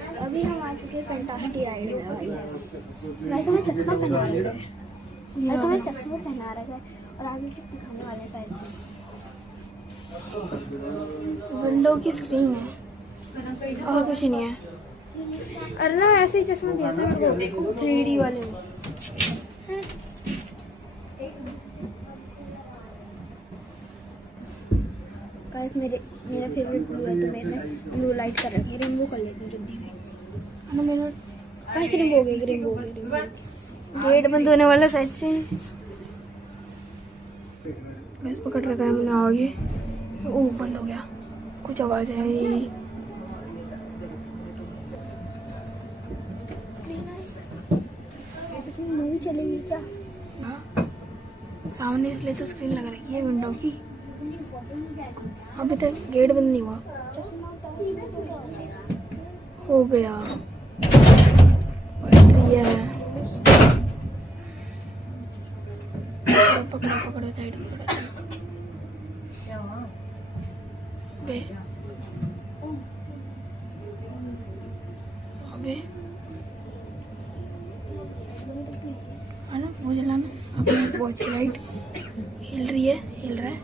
Guys अभी हम आ चुके हैं फैंटास्टिक राइड में भाई। गाइस हमें चश्मा पहना रखा है, गाइस हमें चश्मा पहना रखा है और आगे कुछ दिखाने वाले साइड से विंडो की स्क्रीन है और कुछ नहीं है। अरे ना ऐसे ही चश्मा दिया था मेरे को 3D वाले में। गाइस मेरा फेवरेट ब्लू है तो मैंने ब्लू लाइट कर रखी है। रेनबो कर लेती हूँ जल्दी से। ना मेरा गाइस रेनबो हो गई, रेनबो हो गई। गेट बंद होने वाला साइड से। गाइस पकड़ रखा है मैंने आगे। ओह बंद हो गया, कुछ आवाज़ आई। मूवी चलेगी क्या? हाँ सामने इसलिए तो स्क्रीन लग रही है विंडो की। अभी तक गेट बंद नहीं हुआ। हो गया पकड़ो पकड़ो साइड पकड़ो। अबे है ना वो जलाना। अबे वॉच की लाइट हिल रही है, हिल रहा है।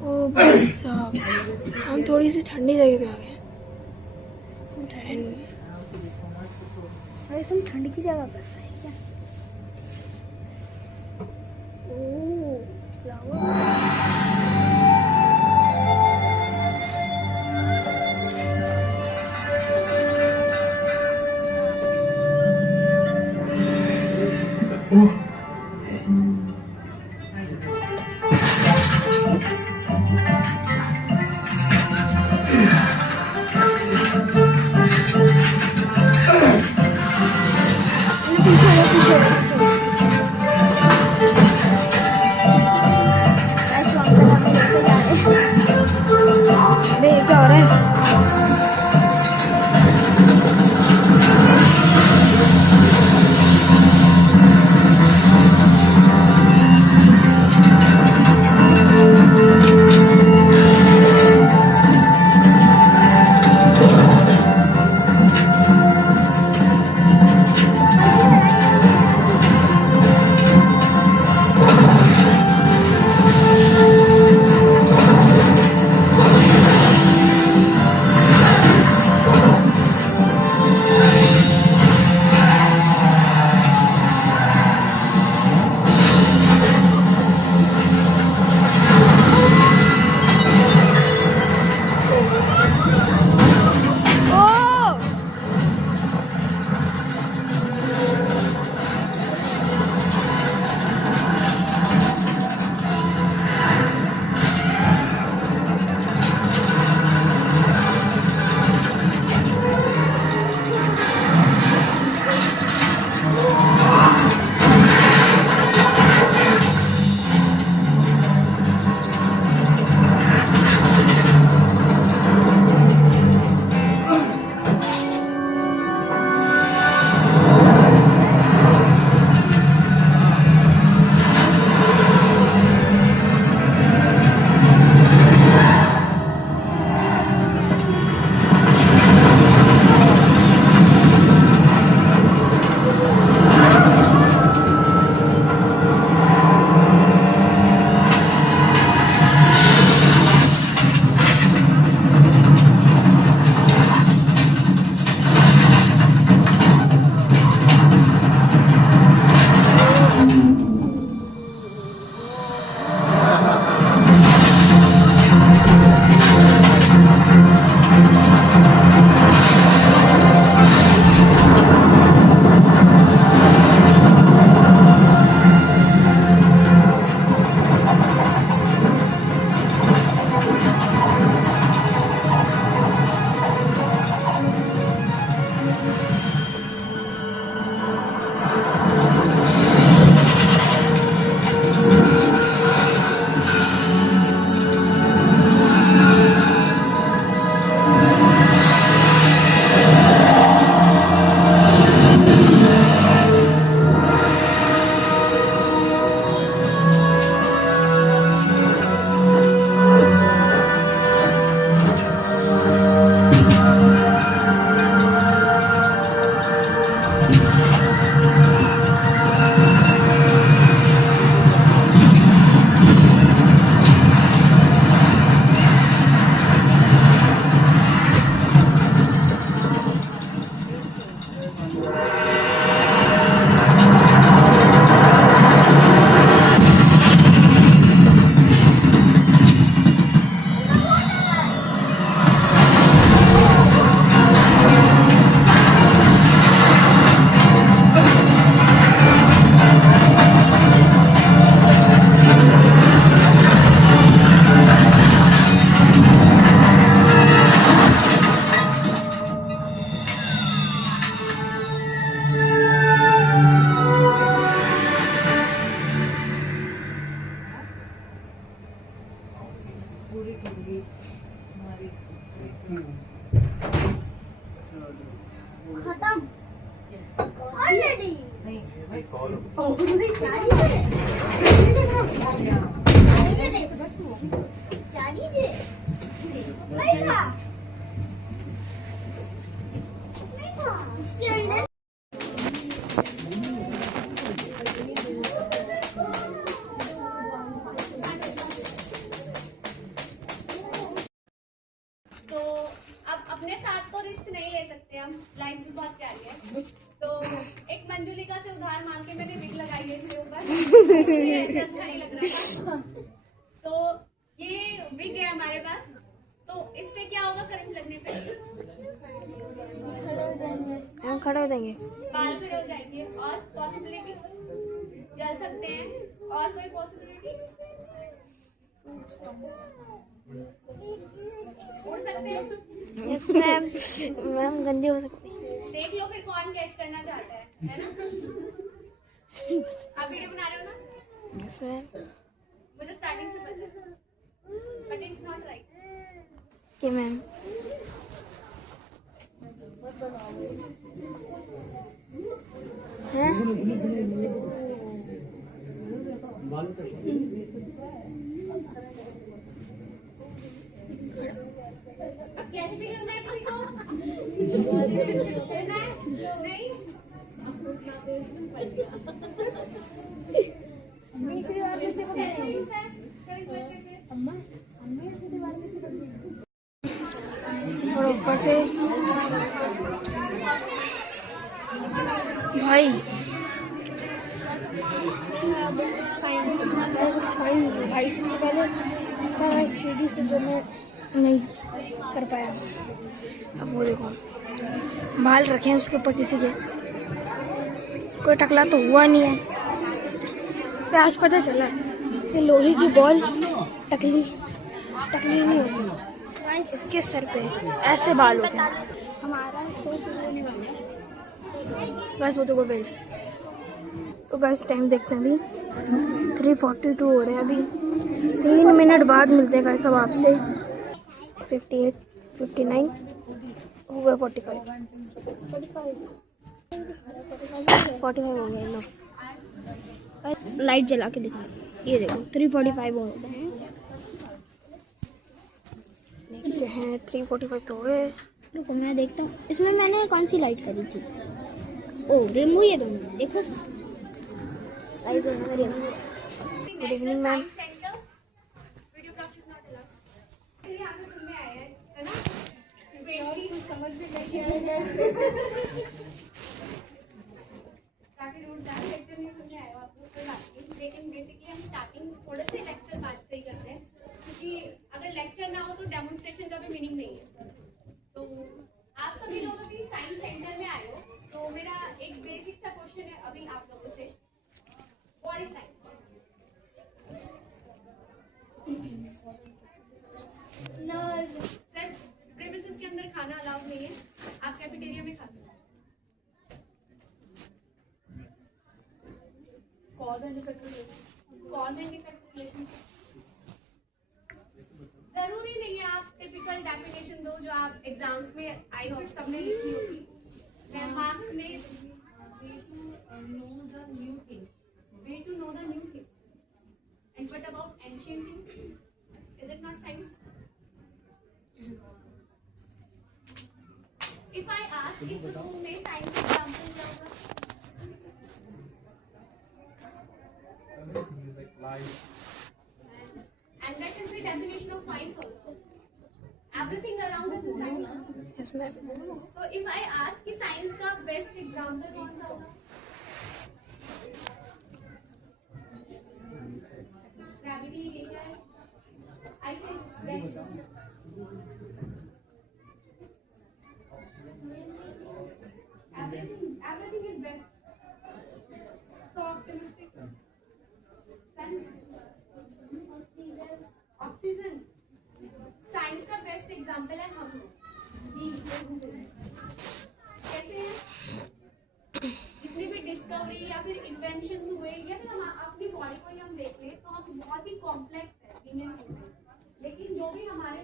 ओ भाई साहब हम थोड़ी सी ठंडी जगह पे आ गए। वैसे हम ठंड की जगह पर है क्या? ओह फ्लावर। क्या हो रहा है? खत्म ऑलरेडी। तो अब अपने साथ तो रिस्क नहीं ले सकते हम, लाइफ भी बहुत प्यारी है। तो एक मंजुलिका से उधार मांग के मैंने विग लगाई है इसके ऊपर, मुझे ऐसा अच्छा नहीं लग रहा था। तो ये विग है हमारे पास, तो इस पे क्या होगा करंट लगने पे? हम खड़े हो जाएंगे, बाल खड़े हो जाएंगे। और पॉसिबिलिटी जल सकते हैं। और कोई पॉसिबिलिटी? उड़ सकते हैं। मैम गंदी हो सकती है। देख लो फिर कौन कैच करना चाहता है ना? आप वीडियो बना रहे हो ना? Yes ma'am. मुझे स्टार्टिंग से पता है, बट इट्स नॉट राइट। कि मैम कैच भी करना है किसी को? करना है? नहीं? थोड़ा ऊपर से भाई साइंस भाई सबसे पहले स्टडी से जो मैं नहीं कर पाया। अब वो देखो बाल रखे हैं उसके ऊपर किसी के, कोई टकला तो हुआ नहीं है। पे आज पता चला कि लोहे की बॉल टकली नहीं होती, इसके सर पे ऐसे बाल होते हैं। हमारा बस वो तो को वेट। तो गाइस टाइम देखते हैं, अभी 3:42 हो रहे हैं। अभी 3 मिनट बाद मिलते हैं गाइस सब आपसे। 58, 59 हो गया, 45 हो गए लोग। लाइट जला के दिखा, ये देखो 3:45 हो गए हैं। देखते हैं 3:45 तो हो गए। रुको मैं देखता हूँ इसमें मैंने कौन सी लाइट करी थी। ओ रिमूव, ये दोनों देखो लाइट दोनों रिमूव। Good evening ma'am. समझ में नहीं काफी रूट डाल लेक्चर नहीं सुनने आए हो आप लोग, कोई बात नहीं। लेकिन बेसिकली हम स्टार्टिंग थोड़े से लेक्चर बाद से ही करते हैं, क्योंकि अगर लेक्चर ना हो तो डेमोन्स्ट्रेशन का भी मीनिंग नहीं है। तो आप सभी लोग अभी साइंस सेंटर में आए हो, तो मेरा एक बेसिक सा क्वेश्चन है अभी आप लोगों से, what is science? Sir premises के अंदर खाना अलाउड नहीं है, आप कैफेटेरिया में खा सकते हैं। कॉज एंड इफेक्ट रिलेशन जरूरी नहीं है आप टिपिकल डेफिनेशन दो जो आप एग्जाम्स में आई होप सबने लिखी होगी। मार्क ने way to know the new things. And what about ancient things? Is it not science? If I ask इस रूम में साइंस एग्जाम्पल क्या होगा? And that is the definition of science also. Everything around us is science. Yes ma'am. So if I ask कि science का best example कौन सा होगा? Gravity nature है? I think best. Everything is best. So optimistic. Sun. Oxygen. Science का best example है हम लोग। कैसे हैं? जितनी भी डिस्कवरी या फिर इन्वेंशन हुए या फिर हम अपनी बॉडी को ही हम देख लें तो हम बहुत ही कॉम्प्लेक्स है ह्यूमन, लेकिन जो भी हमारे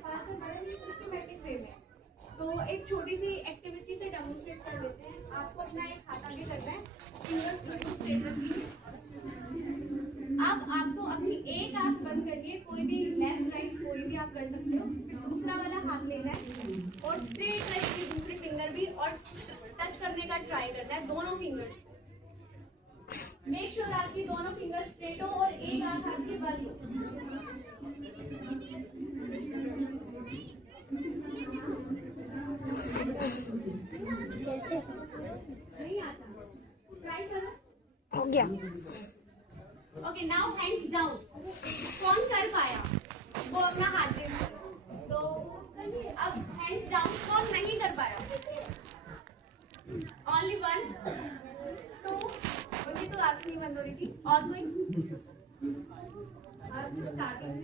एक छोटी सी एक्टिविटी से डेमोन्स्ट्रेट कर देते हैं। आपको अपना एक हाथ आगे करना है, फिंगर्स बिल्कुल स्ट्रेट रखिए। अब आपको अपनी एक आंख बंद करिए, कोई भी लेफ्ट राइट कोई भी आप कर सकते हो। फिर दूसरा वाला हाथ लेना है और स्ट्रेट रखिए दूसरी फिंगर भी, और टच करने का ट्राई करना है दोनों फिंगर्स। मेक श्योर आपकी दोनों फिंगर स्ट्रेट हो और एक आंख आपकी बंद हो। कैसे नहीं आता, ट्राई करो। हो गया? Okay, now hands down. कौन कर पाया वो अपना हाथ रेज करो। तो अब हैंड्स डाउन, कौन नहीं कर पाया? ओनली 1 2। उनकी तो आंख नहीं बंद हो रही थी। और कोई? अब स्टार्टिंग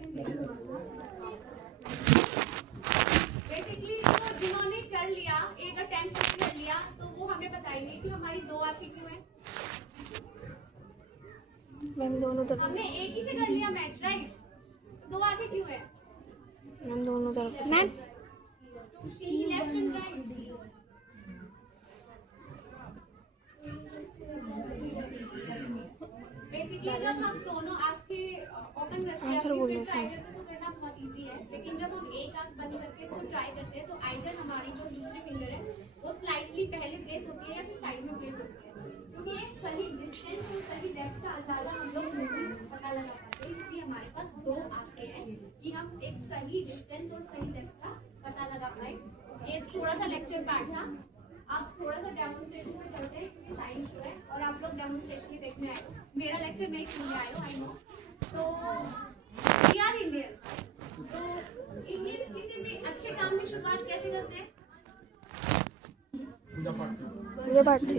बेसिकली तो जिन्होंने कर लिया, एक अटेम्प्ट कर लिया, तो वो हमें बताएंगे कि हमारी 2 आंखें क्यों हैं। मैम दोनों तरफ, हमने एक ही से कर लिया मैच, राइट? तो 2 आंखें क्यों हैं? मैम दोनों तरफ। Ma'am to see left and right. Basically जब हम दोनों आंखें ओपन रखते हैं आंसर बोल फिर दो ट्राई सर। करते तो करना बहुत इजी है, लेकिन जब हम एक आंख बंद करके इसको ट्राई करते हैं तो आइदर हमारी जो दूसरी फिंगर है वो स्लाइटली पहले प्लेस होती है या फिर साइड में प्लेस होती है, क्योंकि एक सही डिस्टेंस और सही डेप्थ का अंदाजा हम लोग नहीं पता लगा पाते। इसलिए हमारे पास 2 आंखें हैं कि हम एक सही डिस्टेंस और सही डेप्थ का पता लगा पाए। ये थोड़ा सा लेक्चर पार्ट था। आप थोड़ा सा डेमोन्स्ट्रेशन में चलते हैं क्योंकि साइंस शो है और आप लोग डेमोन्स्ट्रेशन ही देखने आए हो, मेरा लेक्चर नहीं सुनने आए हो, आई नो। तो वी आर इंडियन, तो इंडियंस किसी भी अच्छे काम की शुरुआत कैसे करते हैं? पूजा पाठ से।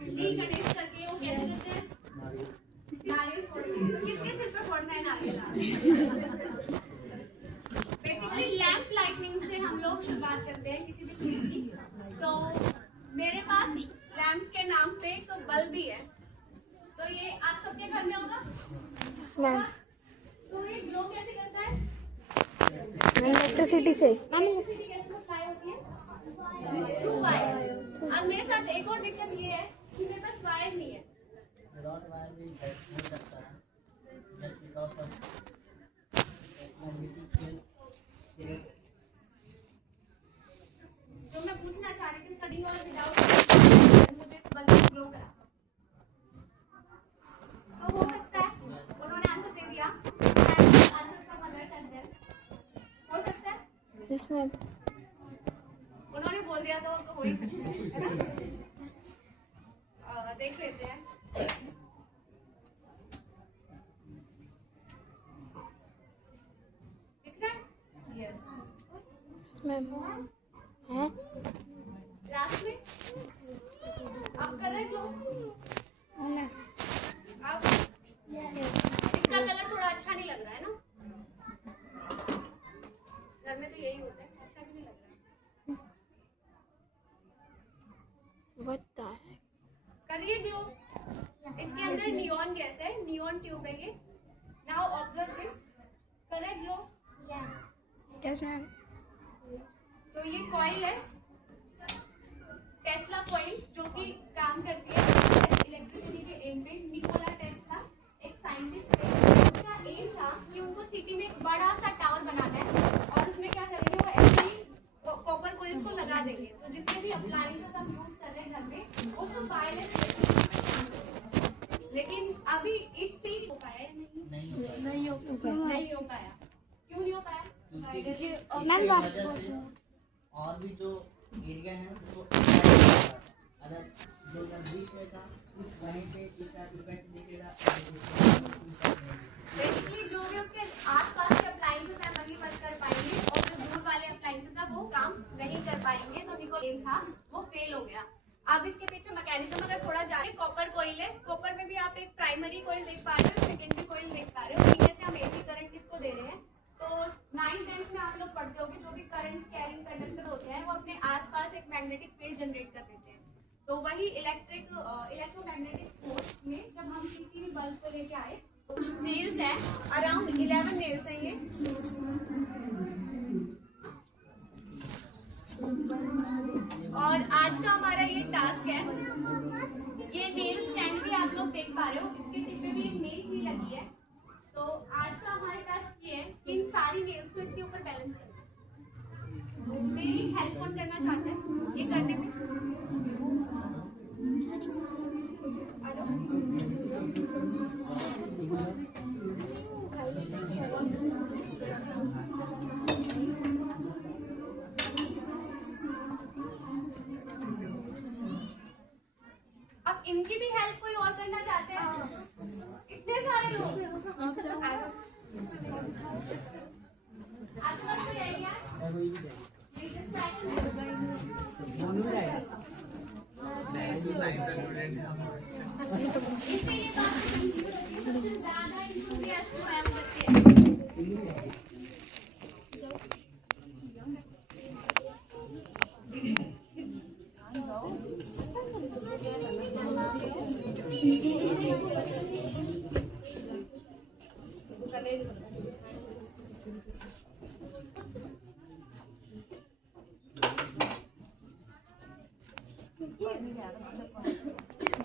श्री गणेश करके वो कैसे करते हैं? नारियल फोड़ के। तो किसके सिर पे फोड़ना है नारियल? बेसिकली लैंप लाइटनिंग से हम लोग शुरुआत करते हैं किसी भी चीज की। तो मेरे पास लैंप के नाम पे तो बल्ब भी है, तो ये आप सबके घर में होगा। मैम तो ये ग्लो कैसे करता है? इलेक्ट्रिसिटी से। इलेक्ट्रिसिटी कैसे सप्लाई होती है? Through wire. अब मेरे साथ एक और दिक्कत ये है कि मेरे पास वायर नहीं है। विदाउट वायर भी हो सकता है, जस्ट बिकॉज ऑफ जो मैं पूछना चाह रही थी स्टडी और विदाउट मुझे इस बल्ब को ग्लो करा, तो हो सकता है उन्होंने आंसर दे दिया। Answer from others as well, हो सकता है। Yes ma'am. उन्होंने बोल दिया तो हो ही सकता है। देख लेते हैं। दिख रहा है? Yes ma'am. हाँ लास्ट में आप कर रहे हो? आप इसका कलर थोड़ा अच्छा नहीं लग रहा है ना? घर में तो यही होता है, अच्छा भी नहीं लग रहा है। What the heck. करिए ग्लो। इसके अंदर नियॉन गैस है, नियॉन ट्यूब है ये। Now observe this, correct glow. Yes ma'am. तो ये कॉइल है, टेस्ला कॉइल, जो कि काम करती है इलेक्ट्रिसिटी के एम पे। निकोला टेस्ला एक साइंटिस्ट थे, उसका एम था कि उनको सिटी में एक बड़ा सा टावर बनाना है और उसमें क्या करेंगे, वो ऐसे ही कॉपर कॉइल्स को लगा देंगे। तो जितने भी अप्लायंसेस हम यूज कर रहे हैं घर में वो सब वायरलेस इलेक्ट्रिसिटी से काम करते हैं। लेकिन अभी इससे हो पाया है? नहीं हो पाया। क्यों नहीं हो पाया? क्योंकि इसकी वजह से और भी जो एरिया है वो अगर जो नजदीक में था वहीं पे इसका इफेक्ट दिखेगा। बेसिकली जो भी उसके आसपास के अप्लायंसेस हैं वही वर्क कर पाएंगे और जो दूर वाले अप्लायंसेस हैं वो काम नहीं कर पाएंगे। तो निकोल एम था वो फेल हो गया। अब इसके पीछे मैकेनिज्म अगर थोड़ा जाए, कॉपर कॉइल है, कॉपर में भी आप एक प्राइमरी कॉइल देख पा रहे हो, सेकेंडरी कॉइल देख पा रहे हो। इनमें से हम एसी करंट किसको दे रहे हैं? तो 9th-10th में आप लोग पढ़ते होंगे जो भी करंट कैरिंग कंडक्टर होते हैं वो अपने आसपास एक मैग्नेटिक फील्ड जनरेट कर देते हैं। तो वही इलेक्ट्रोमैग्नेटिक फोर्स में जब हम किसी भी बल्ब को लेके आए, कुछ नेल्स हैं, अराउंड 11 नेल्स हैं ये। टास्क है। ये नेल स्टैंड भी आप लोग देख पा रहे हो, इसके टिप पे भी एक नेल भी लगी है। तो आज का हमारा टास्क ये है कि इन सारी नेल्स को इसके ऊपर बैलेंस करना। मेरी हेल्प कौन करना चाहता है ये करने में? अब इनकी भी हेल्प कोई और करना चाहते हैं? इतने सारे लोग आपके पास कोई आइडिया? इससे ये बात सबसे ज्यादा इंथुसियास्ट मैम बच्चे हैं।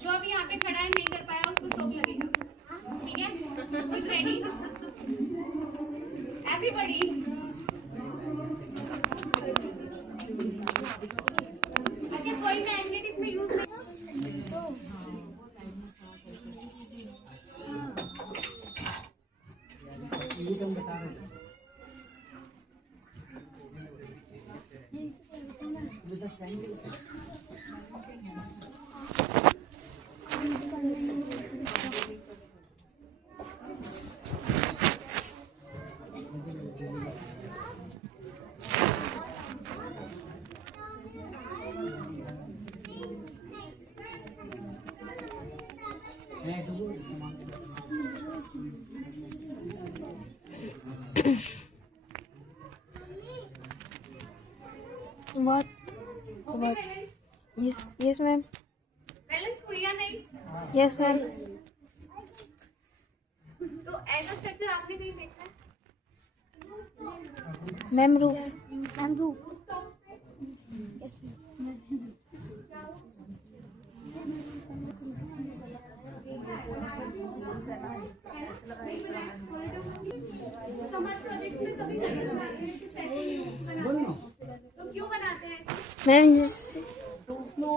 जो अभी यहाँ पे खड़ा है नहीं कर पाया उसको चोट लगेगा, ठीक है? Who's ready? Everybody. अच्छा, कोई मैग्नेट इसमें यूज नहीं? What? Yes, ma'am. बैलेंस हुई या नहीं? Yes, ma'am. तो ऐसा स्ट्रक्चर आपने कहीं देखा है? Ma'am, roof. Ma'am, roof. Yes, ma'am. समाज प्रोजेक्ट में सभी तो क्यों बनाते हैं? Ma'am, just no.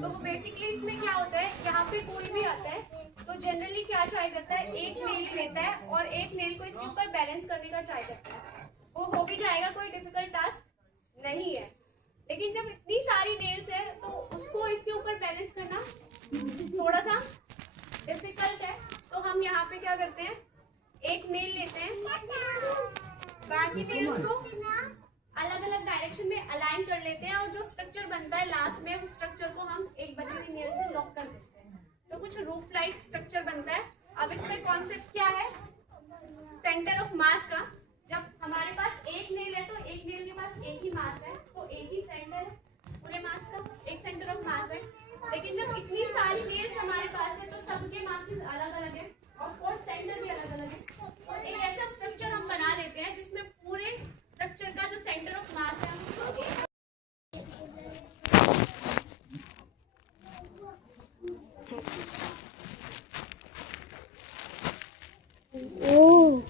तो बेसिकली इसमें क्या होता है, यहाँ पे कोई भी आता है तो जनरली क्या ट्राई करता है, एक नेल लेता है और एक नेल को इसके ऊपर बैलेंस करने का ट्राई करता है। वो हो भी जाएगा, कोई डिफिकल्ट टास्क नहीं है। लेकिन जब इतनी सारी नेल्स है तो उसको इसके ऊपर बैलेंस करना थोड़ा सा डिफिकल्ट है। तो हम यहाँ पे क्या करते हैं, एक नेल लेते हैं, बाकी नेल्स को अलग अलग डायरेक्शन में अलाइन कर लेते हैं और जो स्ट्रक्चर बनता है लास्ट में उस स्ट्रक्चर को हम एक बची हुई नेल से लॉक कर देते हैं। तो कुछ रूफ लाइक स्ट्रक्चर बनता है। अब इसमें कॉन्सेप्ट क्या है, सेंटर ऑफ मास का। जब हमारे पास एक नेल है तो एक नेल के पास एक ही मास है, तो एक ही सेंटर है पूरे मास का, एक सेंटर ऑफ मास है। लेकिन जब इतनी सारी नेल्स हमारे पास है तो सबके मासेस अलग अलग है और सेंटर भी अलग अलग है। तो एक ऐसा स्ट्रक्चर हम बना लेते हैं जिसमें पूरे स्ट्रक्चर का जो सेंटर ऑफ मास है Oh.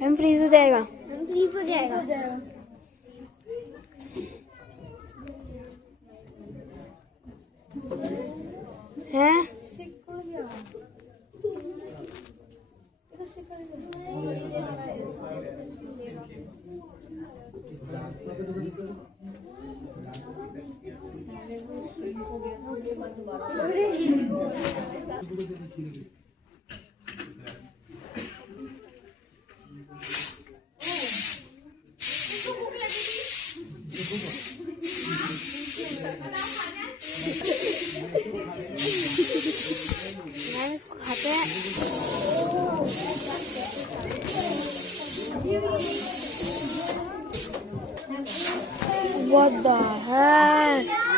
मैम फ्रीज हो जाएगा। फ्रीज हो जाएगा। हैं? खाना है? What the hell?